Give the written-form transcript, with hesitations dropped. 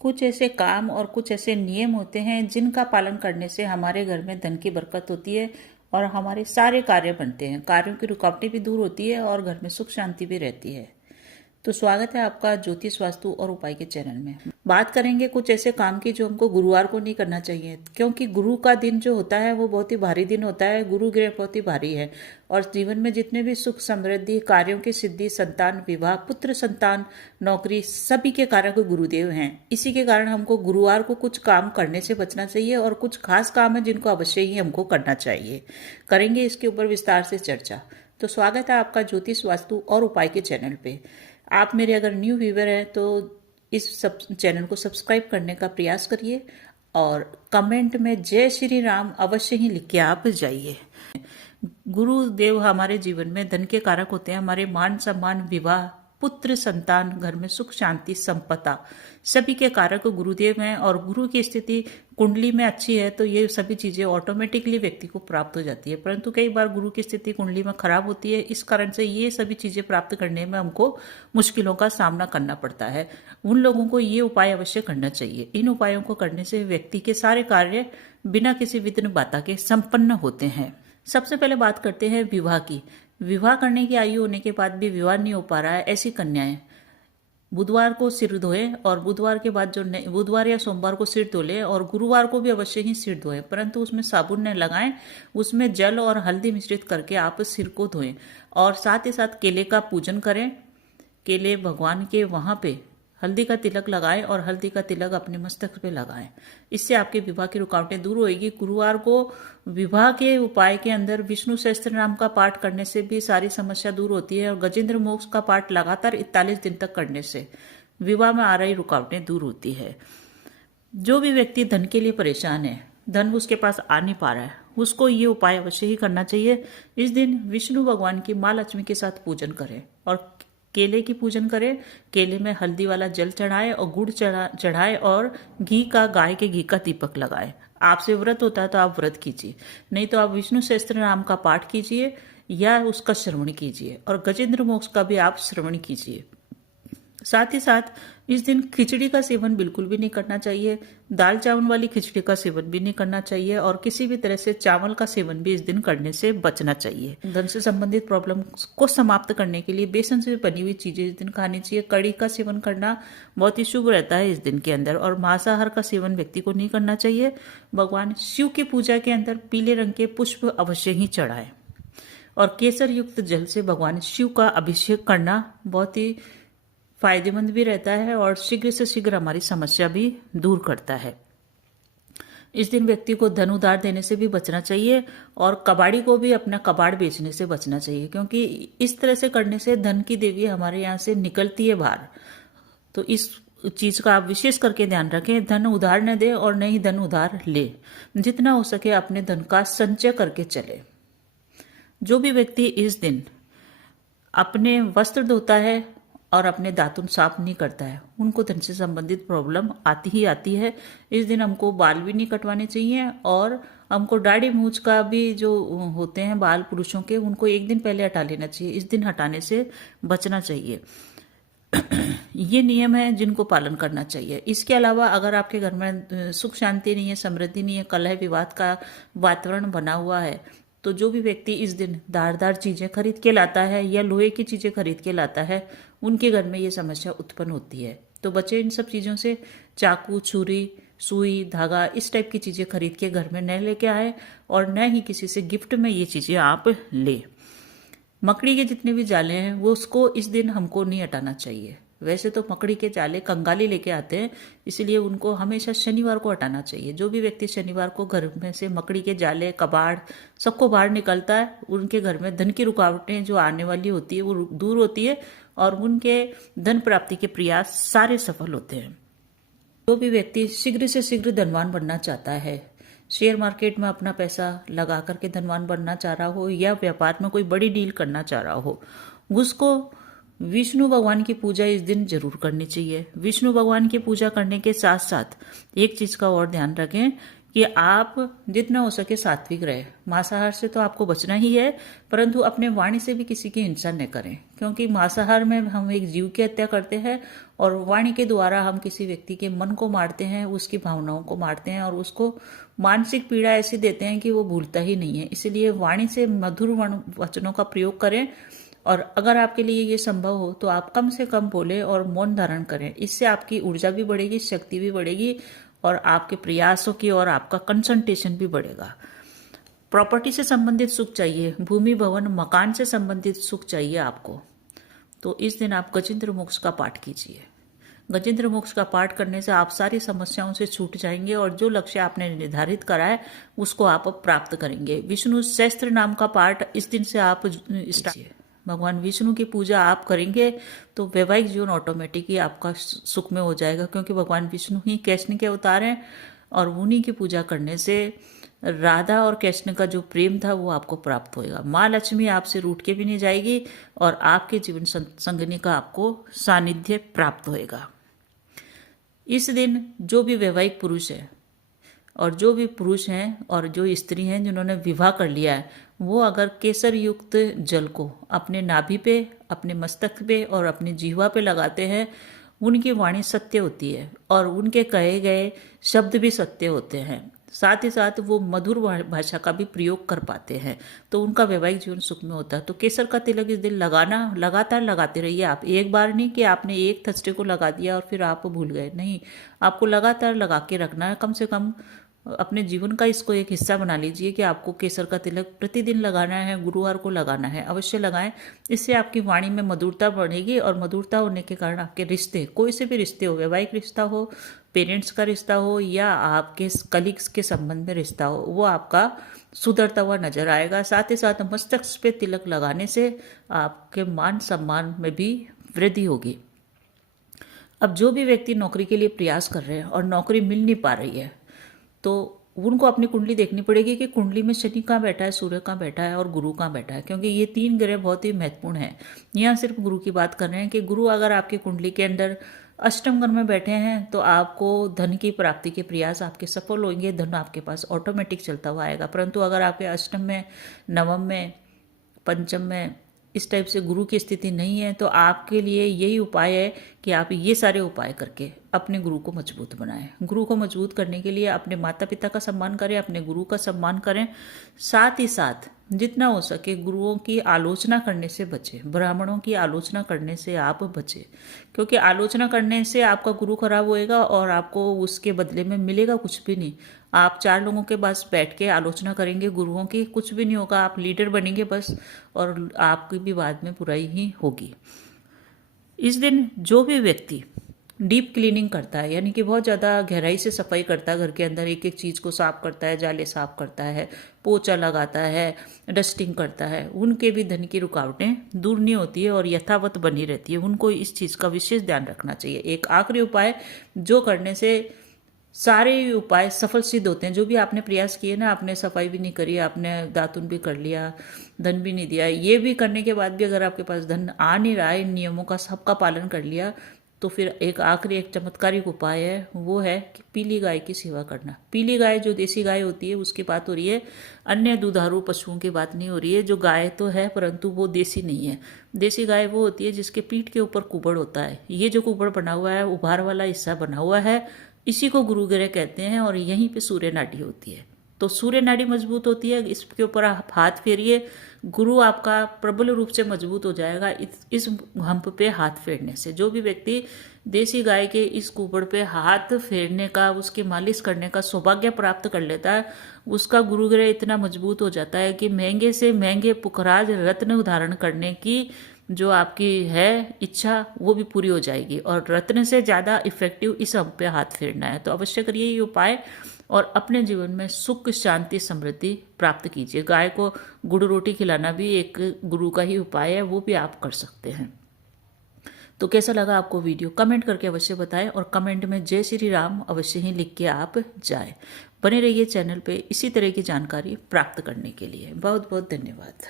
कुछ ऐसे काम और कुछ ऐसे नियम होते हैं जिनका पालन करने से हमारे घर में धन की बरकत होती है और हमारे सारे कार्य बनते हैं। कार्यों की रुकावटें भी दूर होती है और घर में सुख शांति भी रहती है। तो स्वागत है आपका ज्योतिष वास्तु और उपाय के चैनल में। बात करेंगे कुछ ऐसे काम की जो हमको गुरुवार को नहीं करना चाहिए, क्योंकि गुरु का दिन जो होता है वो बहुत ही भारी दिन होता है। गुरु ग्रह बहुत ही भारी है और जीवन में जितने भी सुख समृद्धि, कार्यों की सिद्धि, संतान, विवाह, पुत्र संतान, नौकरी, सभी के कारक गुरुदेव हैं। इसी के कारण हमको गुरुवार को कुछ काम करने से बचना चाहिए और कुछ खास काम है जिनको अवश्य ही हमको करना चाहिए। करेंगे इसके ऊपर विस्तार से चर्चा। तो स्वागत है आपका ज्योतिष वास्तु और उपाय के चैनल पे। आप मेरे अगर न्यू व्यूवर हैं तो इस सब चैनल को सब्सक्राइब करने का प्रयास करिए और कमेंट में जय श्री राम अवश्य ही लिख के आप जाइए। गुरुदेव हमारे जीवन में धन के कारक होते हैं। हमारे मान सम्मान, विवाह, पुत्र संतान, घर में सुख शांति, संपदा, सभी के कारक गुरुदेव हैं। और गुरु की स्थिति कुंडली में अच्छी है तो ये सभी चीजें ऑटोमेटिकली व्यक्ति को प्राप्त हो जाती है। परंतु कई बार गुरु की स्थिति कुंडली में खराब होती है, इस कारण से ये सभी चीजें प्राप्त करने में हमको मुश्किलों का सामना करना पड़ता है। उन लोगों को ये उपाय अवश्य करना चाहिए। इन उपायों को करने से व्यक्ति के सारे कार्य बिना किसी विघ्न बाधा के संपन्न होते हैं। सबसे पहले बात करते हैं विवाह की। विवाह करने की आयु होने के बाद भी विवाह नहीं हो पा रहा है, ऐसी कन्याएं बुधवार को सिर धोएं और बुधवार के बाद बुधवार या सोमवार को सिर धो लें और गुरुवार को भी अवश्य ही सिर धोएं, परंतु उसमें साबुन न लगाएं। उसमें जल और हल्दी मिश्रित करके आप सिर को धोएं और साथ ही साथ केले का पूजन करें। केले भगवान के वहां पे हल्दी का तिलक लगाएं और हल्दी का तिलक अपने मस्तक पे लगाएं। इससे आपके विवाह की रुकावटें दूर होएगी। गुरुवार को विवाह के उपाय के अंदर विष्णु सहस्त्र नाम का पाठ करने से भी सारी समस्या दूर होती है और गजेंद्र मोक्ष का पाठ लगातार 41 दिन तक करने से विवाह में आ रही रुकावटें दूर होती है। जो भी व्यक्ति धन के लिए परेशान है, धन उसके पास आ नहीं पा रहा है, उसको ये उपाय अवश्य ही करना चाहिए। इस दिन विष्णु भगवान की माँ लक्ष्मी के साथ पूजन करें और केले की पूजन करें। केले में हल्दी वाला जल चढ़ाए और गुड़ चढ़ाए और घी का, गाय के घी का दीपक लगाए। आपसे व्रत होता है तो आप व्रत कीजिए, नहीं तो आप विष्णु सहस्त्र नाम का पाठ कीजिए या उसका श्रवण कीजिए और गजेंद्र मोक्ष का भी आप श्रवण कीजिए। साथ ही साथ इस दिन खिचड़ी का सेवन बिल्कुल भी नहीं करना चाहिए। दाल चावल वाली खिचड़ी का सेवन भी नहीं करना चाहिए और किसी भी तरह से चावल का सेवन भी इस दिन करने से बचना चाहिए। धन से संबंधित प्रॉब्लम को समाप्त करने के लिए बेसन से बनी हुई चीजें इस दिन खानी चाहिए। कड़ी का सेवन करना बहुत ही शुभ रहता है इस दिन के अंदर और मांसाहार का सेवन व्यक्ति को नहीं करना चाहिए। भगवान शिव की पूजा के अंदर पीले रंग के पुष्प अवश्य ही चढ़ाए और केसर युक्त जल से भगवान शिव का अभिषेक करना बहुत ही फायदेमंद भी रहता है और शीघ्र से शीघ्र हमारी समस्या भी दूर करता है। इस दिन व्यक्ति को धन उधार देने से भी बचना चाहिए और कबाड़ी को भी अपना कबाड़ बेचने से बचना चाहिए, क्योंकि इस तरह से करने से धन की देवी हमारे यहाँ से निकलती है बाहर। तो इस चीज का आप विशेष करके ध्यान रखें। धन उधार न दे और न ही धन उधार ले। जितना हो सके अपने धन का संचय करके चले। जो भी व्यक्ति इस दिन अपने वस्त्र धोता है और अपने दातुन साफ नहीं करता है, उनको धन से संबंधित प्रॉब्लम आती ही आती है। इस दिन हमको बाल भी नहीं कटवाने चाहिए और हमको दाढ़ी मूंछ का भी जो होते हैं बाल पुरुषों के, उनको एक दिन पहले हटा लेना चाहिए। इस दिन हटाने से बचना चाहिए। ये नियम है जिनको पालन करना चाहिए। इसके अलावा अगर आपके घर में सुख शांति नहीं है, समृद्धि नहीं है, कलह विवाद का वातावरण बना हुआ है, तो जो भी व्यक्ति इस दिन धारदार चीजें खरीद के लाता है या लोहे की चीजें खरीद के लाता है, उनके घर में ये समस्या उत्पन्न होती है। तो बच्चे इन सब चीजों से। चाकू, छुरी, सुई, धागा, इस टाइप की चीजें खरीद के घर में न लेके आए और न ही किसी से गिफ्ट में ये चीजें आप ले। मकड़ी के जितने भी जाले हैं वो उसको इस दिन हमको नहीं हटाना चाहिए। वैसे तो मकड़ी के जाले कंगाली लेके आते हैं, इसलिए उनको हमेशा शनिवार को हटाना चाहिए। जो भी व्यक्ति शनिवार को घर में से मकड़ी के जाले, कबाड़ सबको बाहर निकलता है, उनके घर में धन की रुकावटें जो आने वाली होती है वो दूर होती है और उनके धन प्राप्ति के प्रयास सारे सफल होते हैं। जो भी व्यक्ति शीघ्र से शीघ्र धनवान बनना चाहता है, शेयर मार्केट में अपना पैसा लगा करके धनवान बनना चाह रहा हो या व्यापार में कोई बड़ी डील करना चाह रहा हो, उसको विष्णु भगवान की पूजा इस दिन जरूर करनी चाहिए। विष्णु भगवान की पूजा करने के साथ साथ एक चीज का और ध्यान रखें कि आप जितना हो सके सात्विक रहे। मांसाहार से तो आपको बचना ही है, परंतु अपने वाणी से भी किसी की हिंसा न करें, क्योंकि मांसाहार में हम एक जीव की हत्या करते हैं और वाणी के द्वारा हम किसी व्यक्ति के मन को मारते हैं, उसकी भावनाओं को मारते हैं और उसको मानसिक पीड़ा ऐसी देते हैं कि वो भूलता ही नहीं है। इसलिए वाणी से मधुर वचनों का प्रयोग करें, और अगर आपके लिए ये संभव हो तो आप कम से कम बोले और मौन धारण करें। इससे आपकी ऊर्जा भी बढ़ेगी, शक्ति भी बढ़ेगी और आपके प्रयासों की और आपका कंसंट्रेशन भी बढ़ेगा। प्रॉपर्टी से संबंधित सुख चाहिए, भूमि भवन मकान से संबंधित सुख चाहिए आपको, तो इस दिन आप गजेंद्र मोक्ष का पाठ कीजिए। गजेंद्र मोक्ष का पाठ करने से आप सारी समस्याओं से छूट जाएंगे और जो लक्ष्य आपने निर्धारित करा है उसको आप प्राप्त करेंगे। विष्णु सहस्त्र नाम का पाठ इस दिन से आप स्टार्ट, भगवान विष्णु की पूजा आप करेंगे तो वैवाहिक जीवन ऑटोमेटिक ही आपका सुख में हो जाएगा, क्योंकि भगवान विष्णु ही कृष्ण के अवतार हैं और उन्हीं की पूजा करने से राधा और कृष्ण का जो प्रेम था वो आपको प्राप्त होएगा। माँ लक्ष्मी आपसे रूठ के भी नहीं जाएगी और आपके जीवन संगिनी का आपको सानिध्य प्राप्त होएगा। इस दिन जो भी वैवाहिक पुरुष है और जो भी पुरुष हैं और जो स्त्री हैं जिन्होंने विवाह कर लिया है, वो अगर केसर युक्त जल को अपने नाभि पे, अपने मस्तक पे और अपने जीवा पे लगाते हैं, उनकी वाणी सत्य होती है और उनके कहे गए शब्द भी सत्य होते हैं। साथ ही साथ वो मधुर भाषा का भी प्रयोग कर पाते हैं, तो उनका वैवाहिक जीवन सुख में होता है। तो केसर का तिलक इस दिन लगाना, लगातार लगाते रहिए आप। एक बार नहीं कि आपने एक थर्सडे को लगा दिया और फिर आप भूल गए, नहीं, आपको लगातार लगा के रखना है। कम से कम अपने जीवन का इसको एक हिस्सा बना लीजिए कि आपको केसर का तिलक प्रतिदिन लगाना है, गुरुवार को लगाना है, अवश्य लगाएं। इससे आपकी वाणी में मधुरता बढ़ेगी और मधुरता होने के कारण आपके रिश्ते, कोई से भी रिश्ते हो, वैवाहिक रिश्ता हो, पेरेंट्स का रिश्ता हो या आपके कलीग्स के संबंध में रिश्ता हो, वो आपका सुधरता हुआ नजर आएगा। साथ ही साथ मस्तक पे तिलक लगाने से आपके मान सम्मान में भी वृद्धि होगी। अब जो भी व्यक्ति नौकरी के लिए प्रयास कर रहे हैं और नौकरी मिल नहीं पा रही है, तो उनको अपनी कुंडली देखनी पड़ेगी कि कुंडली में शनि कहाँ बैठा है, सूर्य कहाँ बैठा है और गुरु कहाँ बैठा है, क्योंकि ये तीन ग्रह बहुत ही महत्वपूर्ण हैं। यहाँ सिर्फ गुरु की बात कर रहे हैं कि गुरु अगर आपकी कुंडली के अंदर अष्टम घर में बैठे हैं तो आपको धन की प्राप्ति के प्रयास आपके सफल होंगे, धन आपके पास ऑटोमेटिक चलता हुआ आएगा। परंतु अगर आपके अष्टम में, नवम में, पंचम में इस टाइप से गुरु की स्थिति नहीं है, तो आपके लिए यही उपाय है कि आप ये सारे उपाय करके अपने गुरु को मजबूत बनाएं। गुरु को मजबूत करने के लिए अपने माता पिता का सम्मान करें, अपने गुरु का सम्मान करें। साथ ही साथ जितना हो सके गुरुओं की आलोचना करने से बचें, ब्राह्मणों की आलोचना करने से आप बचें, क्योंकि आलोचना करने से आपका गुरु खराब होएगा और आपको उसके बदले में मिलेगा कुछ भी नहीं। आप चार लोगों के पास बैठ के आलोचना करेंगे गुरुओं की, कुछ भी नहीं होगा, आप लीडर बनेंगे बस, और आपकी भी बाद में बुराई ही होगी। इस दिन जो भी व्यक्ति डीप क्लीनिंग करता है, यानी कि बहुत ज़्यादा गहराई से सफाई करता है, घर के अंदर एक एक चीज़ को साफ करता है, जाले साफ करता है, पोछा लगाता है, डस्टिंग करता है, उनके भी धन की रुकावटें दूर नहीं होती है और यथावत बनी रहती है। उनको इस चीज़ का विशेष ध्यान रखना चाहिए। एक आखिरी उपाय जो करने से सारे उपाय सफल सिद्ध होते हैं। जो भी आपने प्रयास किए ना, आपने सफाई भी नहीं करी, आपने दातुन भी कर लिया, धन भी नहीं दिया, ये भी करने के बाद भी अगर आपके पास धन आ नहीं रहा है, इन नियमों का सबका पालन कर लिया, तो फिर एक आखिरी एक चमत्कारिक उपाय है, वो है कि पीली गाय की सेवा करना। पीली गाय जो देसी गाय होती है उसकी बात हो रही है, अन्य दुधारू पशुओं की बात नहीं हो रही है। जो गाय तो है परंतु वो देसी नहीं है। देसी गाय वो होती है जिसके पीठ के ऊपर कुबड़ होता है। ये जो कुबड़ बना हुआ है, उभार वाला हिस्सा बना हुआ है, इसी को गुरु ग्रह कहते हैं और यहीं पे सूर्य नाड़ी होती है। तो सूर्य नाड़ी मजबूत होती है, इसके ऊपर आप हाथ फेरिए, गुरु आपका प्रबल रूप से मजबूत हो जाएगा इस हम्प पे हाथ फेरने से। जो भी व्यक्ति देसी गाय के इस कुबड़ पे हाथ फेरने का, उसकी मालिश करने का सौभाग्य प्राप्त कर लेता है, उसका गुरु ग्रह इतना मजबूत हो जाता है कि महंगे से महंगे पुखराज रत्न धारण करने की जो आपकी है इच्छा वो भी पूरी हो जाएगी। और रत्न से ज़्यादा इफेक्टिव इस हम्प पे हाथ फेरना है। तो अवश्य करिए ये उपाय और अपने जीवन में सुख, शांति, समृद्धि प्राप्त कीजिए। गाय को गुड़ रोटी खिलाना भी एक गुरु का ही उपाय है, वो भी आप कर सकते हैं। तो कैसा लगा आपको वीडियो, कमेंट करके अवश्य बताएं और कमेंट में जय श्री राम अवश्य ही लिख के आप जाएं। बने रहिए चैनल पे इसी तरह की जानकारी प्राप्त करने के लिए। बहुत बहुत धन्यवाद।